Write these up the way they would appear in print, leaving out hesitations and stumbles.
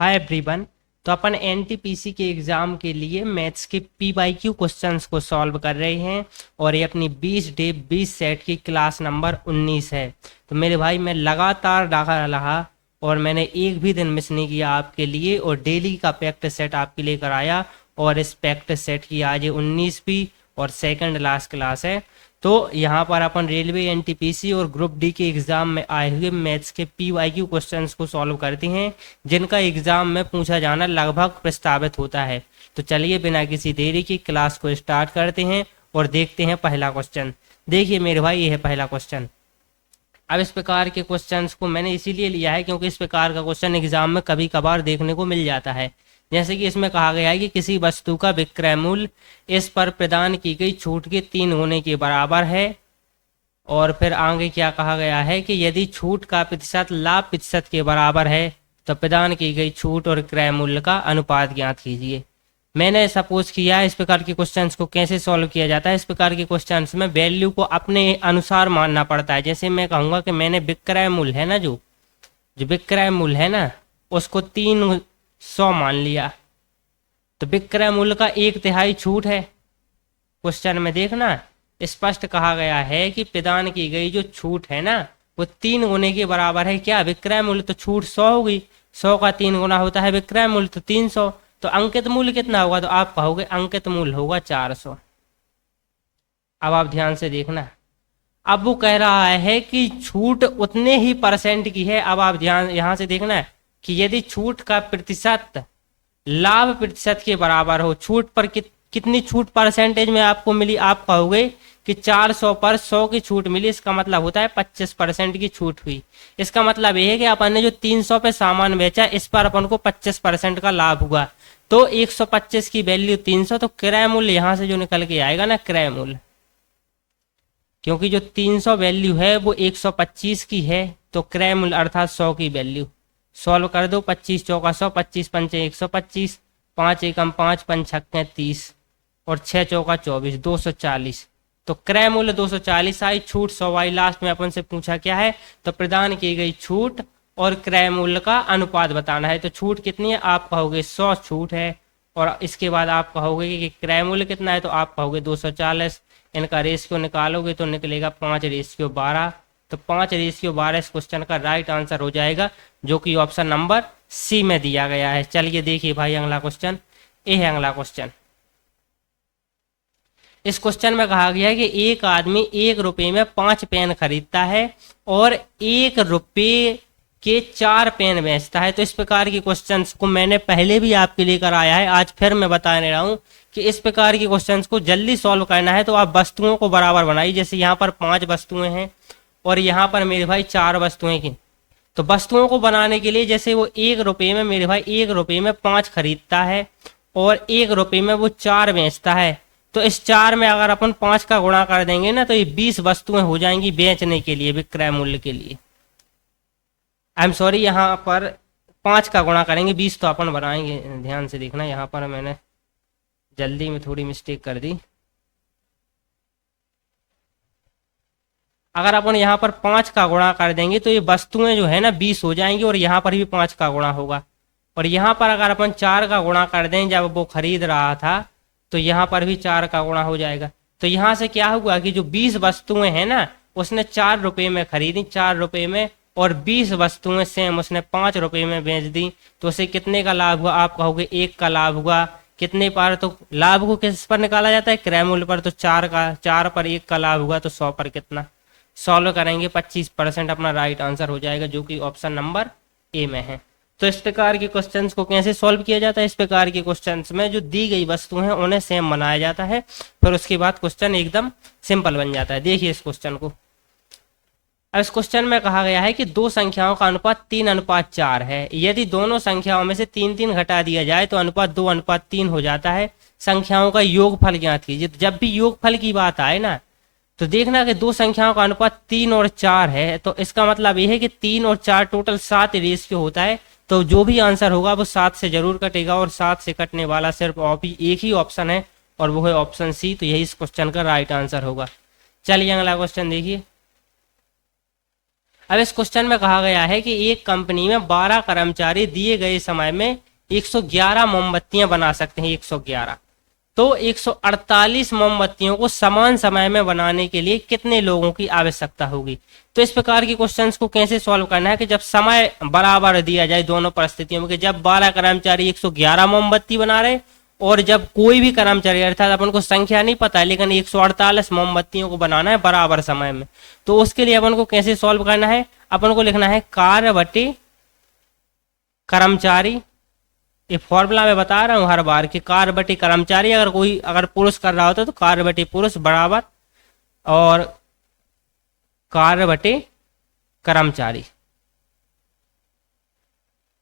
Hi everyone. तो अपन NTPC के exam के लिए मैथ्स के पीवाईक्यू क्वेश्चंस को सॉल्व कर रहे हैं। और ये अपनी 20 डे 20 सेट की क्लास नंबर 19 है। तो मेरे भाई मैं लगातार लगा रहा और मैंने एक भी दिन मिस नहीं किया आपके लिए, और डेली का प्रैक्टिस सेट आपके लिए कराया। और इस प्रैक्टिस सेट की आज ये 19वीं और सेकंड लास्ट क्लास है। तो यहाँ पर अपन रेलवे एनटीपीसी और ग्रुप डी के एग्ज़ाम में आए हुए मैथ्स के पीवाईक्यू क्वेश्चंस को सॉल्व करते हैं, जिनका एग्जाम में पूछा जाना लगभग प्रस्तावित होता है। तो चलिए बिना किसी देरी की क्लास को स्टार्ट करते हैं और देखते हैं पहला क्वेश्चन। देखिए मेरे भाई, ये है पहला क्वेश्चन। अब इस प्रकार के क्वेश्चंस को मैंने इसीलिए लिया है क्योंकि इस प्रकार का क्वेश्चन एग्जाम में कभी कभार देखने को मिल जाता है। जैसे कि इसमें कहा गया है कि किसी वस्तु का विक्रय मूल्य इस पर प्रदान की गई छूट के 3 होने के बराबर है। और फिर आगे क्या कहा गया है कि यदि छूट का प्रतिशत लाभ प्रतिशत के बराबर है तो प्रदान की गई छूट और क्रय मूल्य का अनुपात ज्ञात कीजिए। मैंने सपोज किया इस प्रकार के क्वेश्चंस को कैसे सॉल्व किया जाता है। इस प्रकार के क्वेश्चंस में वैल्यू को अपने अनुसार मानना पड़ता है। जैसे मैं कहूँगा कि मैंने विक्रय मूल्य है ना, जो जो विक्रय मूल्य है ना, उसको 300 मान लिया। तो विक्रय मूल्य का 1/3 छूट है। क्वेश्चन में देखना स्पष्ट कहा गया है कि प्रदान की गई जो छूट है ना, वो 3 होने के बराबर है। क्या विक्रय मूल्य, तो छूट 100 होगी, 100 का 3 गुना होता है विक्रय मूल्य, तो 300। तो अंकित मूल्य कितना होगा, तो आप कहोगे अंकित मूल्य होगा 400। अब आप ध्यान से देखना, अब वो कह रहा है कि छूट उतने ही परसेंट की है। अब आप ध्यान यहाँ से देखना है कि यदि छूट का प्रतिशत लाभ प्रतिशत के बराबर हो, छूट पर कितनी छूट परसेंटेज में आपको मिली, आप कहोगे कि 400 पर 100 की छूट मिली। इसका मतलब होता है 25% की छूट हुई। इसका मतलब यह है कि अपन ने जो 300 पे सामान बेचा, इस पर अपन को 25% का लाभ हुआ। तो 125 की वैल्यू 300, तो क्रय मूल्य यहां से जो निकल के आएगा ना, क्रय मूल्य, क्योंकि जो 300 वैल्यू है वो 125 की है, तो क्रय मूल्य अर्थात 100 की वैल्यू सॉल्व कर दो। 25 चौका 100, 25 पंचे 125, 5 एकम 5, 5 छक्के 30, और 6 चौका 24, 240। तो क्रय मूल्य 240 आई, छूट 100 आई। लास्ट में अपन से पूछा क्या है, तो प्रदान की गई छूट और क्रय मूल्य का अनुपात बताना है। तो छूट कितनी है, आप कहोगे 100 छूट है, और इसके बाद आप कहोगे कि क्रय मूल्य कितना है, तो आप कहोगे 240। इनका रेशियो निकालोगे तो निकलेगा 5:12। तो 5:12 इस क्वेश्चन का राइट आंसर हो जाएगा, जो कि ऑप्शन नंबर सी में दिया गया है। चलिए देखिए भाई अगला क्वेश्चन, ये है अगला क्वेश्चन। इस क्वेश्चन में कहा गया है कि एक आदमी 1 रुपए में 5 पेन खरीदता है और 1 रुपए के 4 पेन बेचता है। तो इस प्रकार के क्वेश्चंस को मैंने पहले भी आपके लिए कराया है, आज फिर मैं बता रहा हूँ कि इस प्रकार के क्वेश्चंस को जल्दी सॉल्व करना है तो आप वस्तुओं को बराबर बनाइए। जैसे यहाँ पर 5 वस्तुएं हैं और यहाँ पर मेरे भाई 4 वस्तुएं की। तो वस्तुओं को बनाने के लिए जैसे वो 1 रुपए में, मेरे भाई 1 रुपए में 5 खरीदता है और 1 रुपए में वो 4 बेचता है। तो इस 4 में अगर अपन 5 का गुणा कर देंगे ना, तो ये 20 वस्तुएं हो जाएंगी बेचने के लिए, विक्रय मूल्य के लिए। आई एम सॉरी, यहाँ पर 5 का गुणा करेंगे, 20 तो अपन बनाएंगे। ध्यान से देखना, यहाँ पर मैंने जल्दी में थोड़ी मिस्टेक कर दी। अगर अपन यहाँ पर 5 का गुणा कर देंगे तो ये वस्तुएं जो है ना 20 हो जाएंगी, और यहाँ पर भी 5 का गुणा होगा। और यहाँ पर अगर अपन 4 का गुणा कर दें जब वो खरीद रहा था, तो यहाँ पर भी 4 का गुणा हो जाएगा। तो यहाँ से क्या हुआ कि जो 20 वस्तुएं हैं ना, उसने 4 रुपए में खरीदी, 4 रुपए में, और 20 वस्तुएं सेम उसने 5 रुपए में बेच दी। तो उसे कितने का लाभ हुआ, आप कहोगे 1 का लाभ हुआ। कितने पर, तो लाभ को किस पर निकाला जाता है, क्रय मूल्य पर। तो 4 पर 1 का लाभ हुआ, तो 100 पर कितना। सॉल्व करेंगे 25% अपना राइट आंसर हो जाएगा, जो कि ऑप्शन नंबर ए में है। तो इस प्रकार के क्वेश्चंस को कैसे सॉल्व किया जाता है, इस प्रकार के क्वेश्चंस में जो दी गई वस्तु हैं उन्हें सेम बनाया जाता है, फिर उसके बाद क्वेश्चन एकदम सिंपल बन जाता है। देखिए इस क्वेश्चन को। अब इस क्वेश्चन में कहा गया है कि दो संख्याओं का अनुपात 3:4 है। यदि दोनों संख्याओं में से 3 घटा दिया जाए तो अनुपात 2:3 हो जाता है। संख्याओं का योगफल ज्ञात कीजिए। तो जब भी योगफल की बात आए ना, तो देखना कि दो संख्याओं का अनुपात 3 और 4 है, तो इसका मतलब यह है कि 3 और 4 टोटल 7 रेशियो होता है। तो जो भी आंसर होगा वो 7 से जरूर कटेगा, और 7 से कटने वाला सिर्फ एक ही ऑप्शन है, और वो है ऑप्शन सी। तो यही इस क्वेश्चन का राइट आंसर होगा। चलिए अगला क्वेश्चन देखिए। अब इस क्वेश्चन में कहा गया है कि एक कंपनी में 12 कर्मचारी दिए गए समय में 111 मोमबत्तियां बना सकते हैं, 111। तो 148 मोमबत्तियों को समान समय में बनाने के लिए कितने लोगों की आवश्यकता होगी। तो इस प्रकार के क्वेश्चंस को कैसे सॉल्व करना है कि जब समय बराबर दिया जाए दोनों परिस्थितियों में, कि जब 12 कर्मचारी 111 मोमबत्ती बना रहे और जब कोई भी कर्मचारी, अर्थात अपन को संख्या नहीं पता है लेकिन 148 मोमबत्तियों को बनाना है बराबर समय में, तो उसके लिए अपन को कैसे सॉल्व करना है, अपन को लिखना है कार्य बटे कर्मचारी। ये फॉर्मूला मैं बता रहा हूं हर बार कि कार्य बटे कर्मचारी, अगर पुरुष कर रहा होता तो कार्य बटे पुरुष बराबर और कार्य बटे कर्मचारी।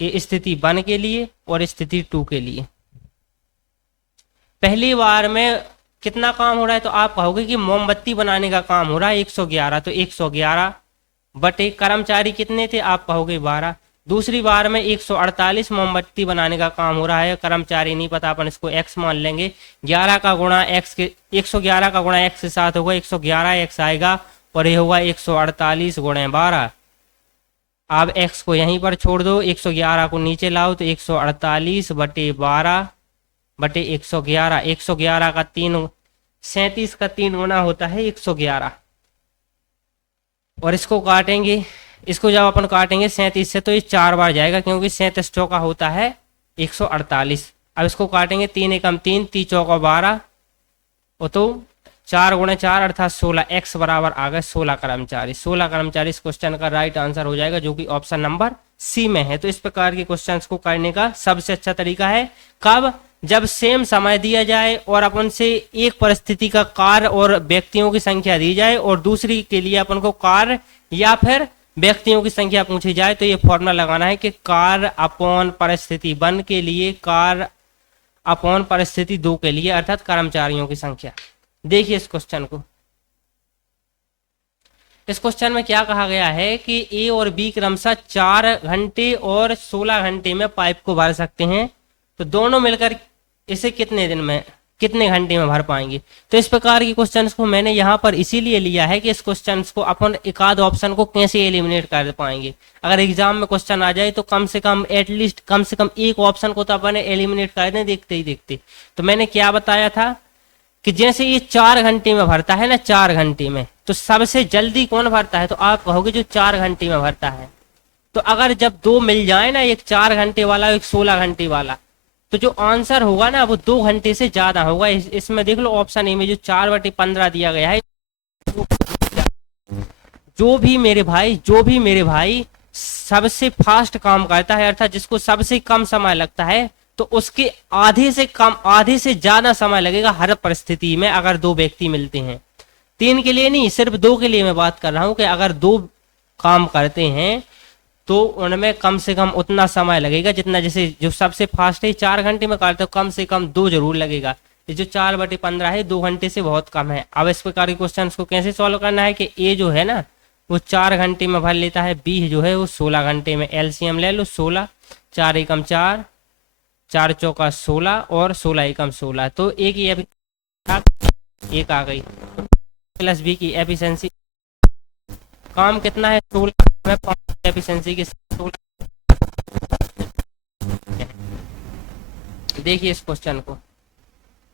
ये स्थिति 1 के लिए और स्थिति 2 के लिए। पहली बार में कितना काम हो रहा है, तो आप कहोगे कि मोमबत्ती बनाने का काम हो रहा है 111, तो 111 बटे कर्मचारी कितने थे, आप कहोगे 12। दूसरी बार में 148 मोमबत्ती बनाने का काम हो रहा है, कर्मचारी नहीं पता, अपन इसको x मान लेंगे। 11 का गुणा x के 111 का गुणा x के साथ होगा 111x आएगा और ये होगा 148 गुणे 12। आप x को यहीं पर छोड़ दो, 111 को नीचे लाओ तो 148 बटे 12 बटे 111। 111 का 3 37 का 3 गुना होता है 111। और इसको काटेंगे, इसको जब अपन काटेंगे 37 से तो ये 4 बार जाएगा क्योंकि 37 चौका होता है 148। अब इसको काटेंगे 3 एकम 3, 3 चौका 12 और तो 4 गुणे 4 अर्थात 16। x बराबर आ गए 16 कर्मचारी। 16 कर्मचारी इस क्वेश्चन का राइट आंसर हो जाएगा जो कि ऑप्शन नंबर सी में है। तो इस प्रकार के क्वेश्चंस को करने का सबसे अच्छा तरीका है कब, जब सेम समय दिया जाए और अपन से एक परिस्थिति का कार्य और व्यक्तियों की संख्या दी जाए और दूसरी के लिए अपन को कार्य या फिर व्यक्तियों की संख्या पूछी जाए, तो ये फॉर्मूला लगाना है कि कार्य अपॉन परिस्थिति 1 के लिए, कार्य अपॉन परिस्थिति 2 के लिए, अर्थात कर्मचारियों की संख्या। देखिए इस क्वेश्चन को, इस क्वेश्चन में क्या कहा गया है कि ए और बी क्रमशः 4 घंटे और 16 घंटे में पाइप को भर सकते हैं, तो दोनों मिलकर इसे कितने दिन में, कितने घंटे में भर पाएंगे। तो इस प्रकार के क्वेश्चंस को मैंने यहाँ पर इसीलिए लिया है कि इस क्वेश्चंस को अपन एक आध ऑप्शन को कैसे एलिमिनेट कर पाएंगे। अगर एग्जाम में क्वेश्चन आ जाए तो कम से कम एटलीस्ट कम से कम एक ऑप्शन को तो अपन एलिमिनेट कर दें देखते ही देखते। तो मैंने क्या बताया था कि जैसे ये 4 घंटे में भरता है ना, 4 घंटे में, तो सबसे जल्दी कौन भरता है, तो आप कहोगे जो 4 घंटे में भरता है। तो अगर जब 2 मिल जाए ना, एक 4 घंटे वाला एक 16 घंटे वाला, तो जो आंसर होगा ना वो 2 घंटे से ज्यादा होगा। इसमें देख लो ऑप्शन ए में जो 4/15 दिया गया है, जो भी मेरे भाई सबसे फास्ट काम करता है, अर्थात जिसको सबसे कम समय लगता है, तो उसके आधे से कम, आधे से ज्यादा समय लगेगा हर परिस्थिति में अगर 2 व्यक्ति मिलते हैं। 3 के लिए नहीं, सिर्फ 2 के लिए मैं बात कर रहा हूं कि अगर 2 काम करते हैं तो उनमें कम से कम उतना समय लगेगा जितना, जैसे जो सबसे फास्ट है 4 घंटे में करते हो, कम से कम 2 जरूर लगेगा। ये जो 4/15 है 2 घंटे से बहुत कम है। अब इस प्रकार के क्वेश्चन को कैसे सॉल्व करना है कि ए जो है ना वो 4 घंटे में भर लेता है, बी जो है वो 16 घंटे में। एलसीएम ले लो 16, 4 एकम 4, 4 चौका 16 और 16 एकम 16, तो ए की एक आ गई प्लस बी की एफिशिएंसी। काम कितना है 16 में, 5 एफिशिएंसी की 16। देखिए इस क्वेश्चन को,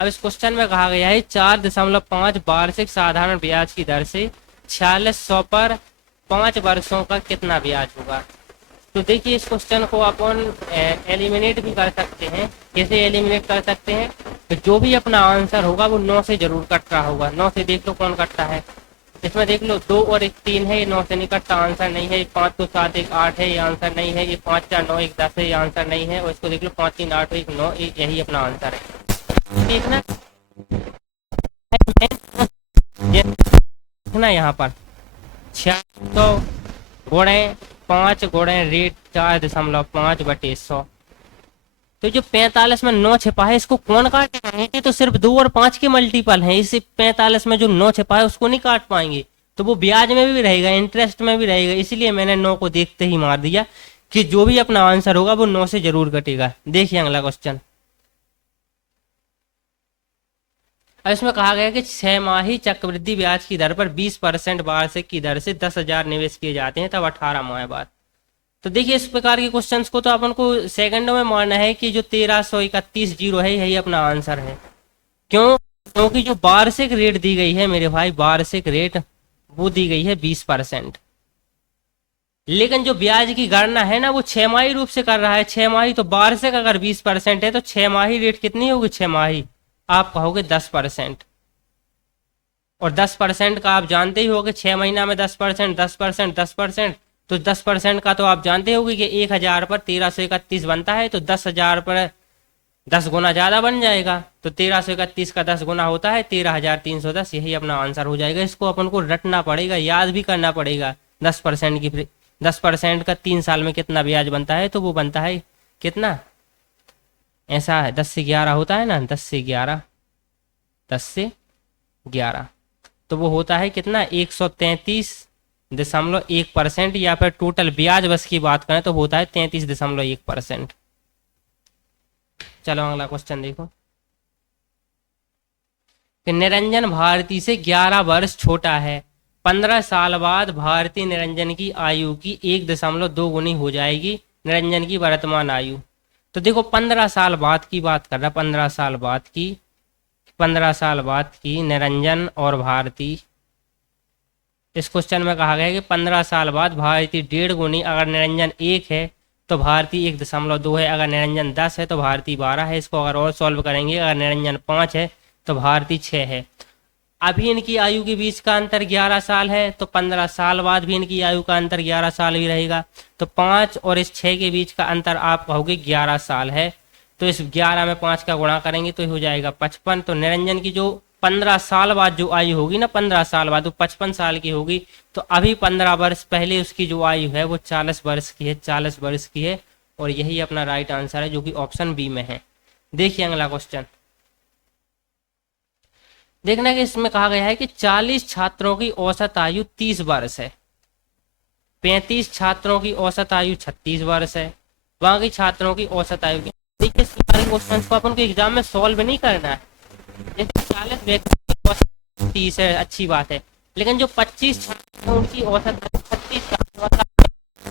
अब इस क्वेश्चन में कहा गया है 4.5 वार्षिक साधारण ब्याज की दर से 4600 पर 5 वर्षों का कितना ब्याज होगा। तो देखिए इस क्वेश्चन को अपन एलिमिनेट भी कर सकते हैं। कैसे एलिमिनेट कर सकते हैं, तो जो भी अपना आंसर होगा वो 9 से जरूर कट रहा होगा। 9 से देख लो कौन कटता है, इसमें देख लो 2 और 1 3 है, ये 9 से नहीं कटता, आंसर नहीं है। 5 2 7 1 8 है, ये आंसर नहीं है। ये 5 4 9 1 10 है, ये आंसर नहीं है। और इसको देख लो 5 3 8 1 9, यही अपना आंसर है। देखना देखना यहाँ पर 600 गुणे 5 गुणे रेट 4.5/100, तो जो 45 में 9 छिपा है इसको कौन काट पाएंगे, तो सिर्फ 2 और 5 के मल्टीपल हैं। इस 45 में जो 9 छिपा है उसको नहीं काट पाएंगे, तो वो ब्याज में भी रहेगा, इंटरेस्ट में भी रहेगा। इसलिए मैंने 9 को देखते ही मार दिया कि जो भी अपना आंसर होगा वो 9 से जरूर कटेगा। देखिए अगला क्वेश्चन, अब इसमें कहा गया है कि 6 माही चक्रवृद्धि ब्याज की दर पर 20% वार्षिक की दर से 10,000 निवेश किए जाते हैं तब 18 माह बाद। तो देखिए इस प्रकार के क्वेश्चंस को तो अपन को सेकंडों में मानना है कि जो 1331 जीरो है यही अपना आंसर है। क्यों? क्योंकि जो वार्षिक रेट दी गई है मेरे भाई, वार्षिक रेट वो दी गई है 20%, लेकिन जो ब्याज की गणना है ना वो 6 माही रूप से कर रहा है। 6 माही तो वार्षिक अगर 20% है तो 6 माही रेट कितनी होगी? 6 माही आप कहोगे 10%, और 10% का आप जानते ही होगे 6 महीना में 10%, 10%, 10%, तो 10% का तो आप जानते होगे कि 1,000 पर 1331 बनता है, तो 10,000 पर 10 गुना ज्यादा बन जाएगा, तो 1331 का 10 गुना होता है 13,310। यही अपना आंसर हो जाएगा। इसको अपन को रटना पड़ेगा, याद भी करना पड़ेगा। 10% की 10% का 3 साल में कितना ब्याज बनता है? तो वो बनता है कितना? ऐसा है 10 से 11 होता है ना, 10 से 11, 10 से 11, तो वो होता है कितना? 133.1%, या फिर टोटल ब्याज बस की बात करें तो होता है 33.1%। चलो अगला क्वेश्चन देखो कि निरंजन भारती से 11 वर्ष छोटा है। 15 साल बाद भारतीय निरंजन की आयु की 1.2 गुनी हो जाएगी निरंजन की वर्तमान आयु। तो देखो 15 साल बाद की बात कर रहा, 15 साल बाद की, 15 साल बाद की निरंजन और भारती। इस क्वेश्चन में कहा गया है कि 15 साल बाद भारती 1.5 गुनी, अगर निरंजन 1 है तो भारती 1.2 है, अगर निरंजन 10 है तो भारती 12 है। इसको अगर और सॉल्व करेंगे, अगर निरंजन 5 है तो भारती 6 है। अभी इनकी आयु के बीच का अंतर 11 साल है, तो 15 साल बाद भी इनकी आयु का अंतर 11 साल ही रहेगा। तो 5 और इस 6 के बीच का अंतर आप कहोगे 11 साल है, तो इस 11 में 5 का गुणा करेंगे तो हो जाएगा 55। तो निरंजन की जो 15 साल बाद जो आयु होगी ना, 15 साल बाद वो 55 साल की होगी। तो अभी 15 वर्ष पहले उसकी जो आयु है वो 40 वर्ष की है, 40 वर्ष की है। और यही अपना राइट आंसर है जो कि ऑप्शन बी में है। देखिए अगला क्वेश्चन, देखना कि इसमें कहा गया है कि 40 छात्रों की औसत आयु 30 वर्ष है, 35 छात्रों की औसत आयु 36 वर्ष है, बाकी छात्रों की औसत आयु। देखिए इस सारे क्वेश्चन को अपन को एग्जाम में सॉल्व नहीं करना है। जैसे 40 व्यक्ति की औसत 30 है, अच्छी बात है, लेकिन जो 25 छात्र हैं उनकी औसत 36 साल, मतलब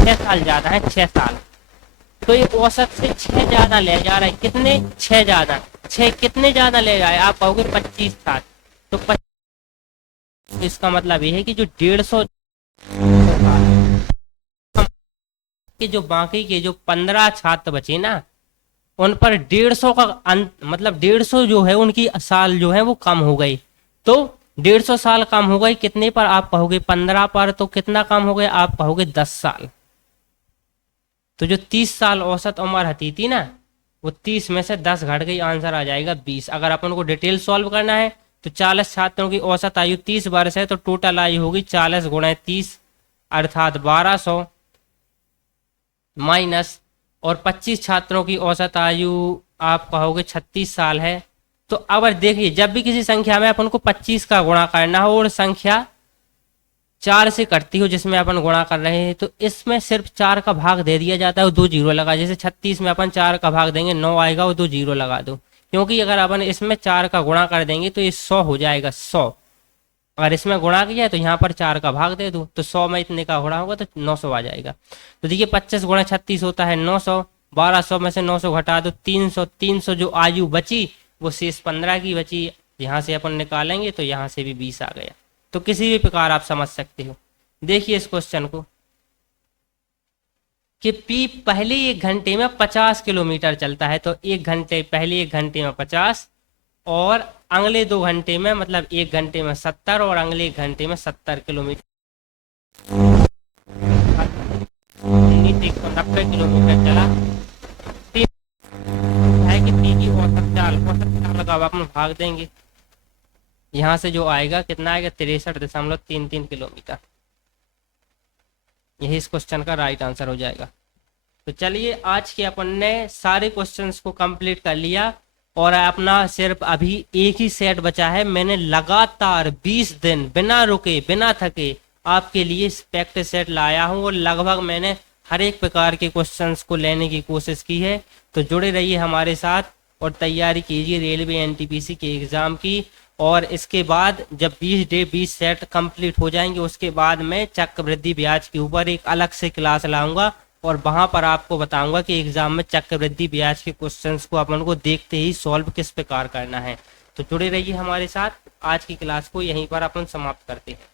6 साल ज्यादा है, 6 साल। तो ये औसत से 6 ज्यादा ले जा रहा है, कितने? 6 ज्यादा। 6 कितने ज्यादा ले जाए? आप कहोगे 25 साल। तो इसका मतलब ये है कि जो 150 के जो बाकी के जो 15 छात्र बचे ना, उन पर 150 का मतलब 150 जो है उनकी साल जो है वो कम हो गई। तो 150 साल कम हो गई कितने पर? आप कहोगे 15 पर। तो कितना कम हो गया? आप कहोगे 10 साल। तो जो 30 साल औसत उम्र हती थी ना, वो 30 में से 10 घट गई, आंसर आ जाएगा 20। अगर अपन को डिटेल सॉल्व करना है तो 40 छात्रों की औसत आयु 30 वर्ष है, तो टोटल आयु होगी 40 गुणा 30 अर्थात 1200 माइनस, और 25 छात्रों की औसत आयु आप कहोगे 36 साल है। तो अब देखिए जब भी किसी संख्या में अपन को 25 का गुणा करना हो और संख्या 4 से कटती हो जिसमें अपन गुणा कर रहे हैं, तो इसमें सिर्फ 4 का भाग दे दिया जाता है और 2 जीरो लगा। जैसे 36 में अपन 4 का भाग देंगे 9 आएगा और 2 जीरो लगा दो, क्योंकि अगर अपन इसमें 4 का गुणा कर देंगे तो ये 100 हो जाएगा, 100। अगर इसमें गुणा किया तो यहाँ पर 4 का भाग दे दूं तो 100 में इतने का गुणा होगा तो 900 आ जाएगा। तो देखिए 25 गुणा 36 होता है 900, 1200 में से 900 घटा दो 300, 300 जो आयु बची वो शेष 15 की बची, यहाँ से अपन निकालेंगे तो यहाँ से भी 20 आ गया। तो किसी भी प्रकार आप समझ सकते हो। देखिए इस क्वेश्चन को कि पी पहले 1 घंटे में 50 किलोमीटर चलता है, तो 1 घंटे पहले 1 घंटे में 50 और अगले 2 घंटे में मतलब 1 घंटे में 70 और अगले 1 घंटे में 70 किलोमीटर, 190 किलोमीटर चला। है कि पी की औसत चाल लगा अपन भाग देंगे, यहाँ से जो आएगा कितना आएगा 63.33 किलोमीटर। यही इस क्वेश्चन का राइट आंसर हो जाएगा। तो चलिए आज के अपन ने सारे क्वेश्चंस को कंप्लीट कर लिया और अपना सिर्फ अभी एक ही सेट बचा है। मैंने लगातार 20 दिन बिना रुके बिना थके आपके लिए प्रैक्टिस सेट लाया हूं और लगभग मैंने हर एक प्रकार के क्वेश्चंस को लेने की कोशिश की है। तो जुड़े रहिए हमारे साथ और तैयारी कीजिए रेलवे एनटीपीसी के एग्जाम की। और इसके बाद जब 20 डे 20 सेट कंप्लीट हो जाएंगे उसके बाद मैं चक्रवृद्धि ब्याज के ऊपर एक अलग से क्लास लाऊंगा और वहां पर आपको बताऊंगा कि एग्जाम में चक्रवृद्धि ब्याज के क्वेश्चंस को अपन को देखते ही सॉल्व किस प्रकार करना है। तो जुड़े रहिए हमारे साथ। आज की क्लास को यहीं पर अपन समाप्त करते हैं।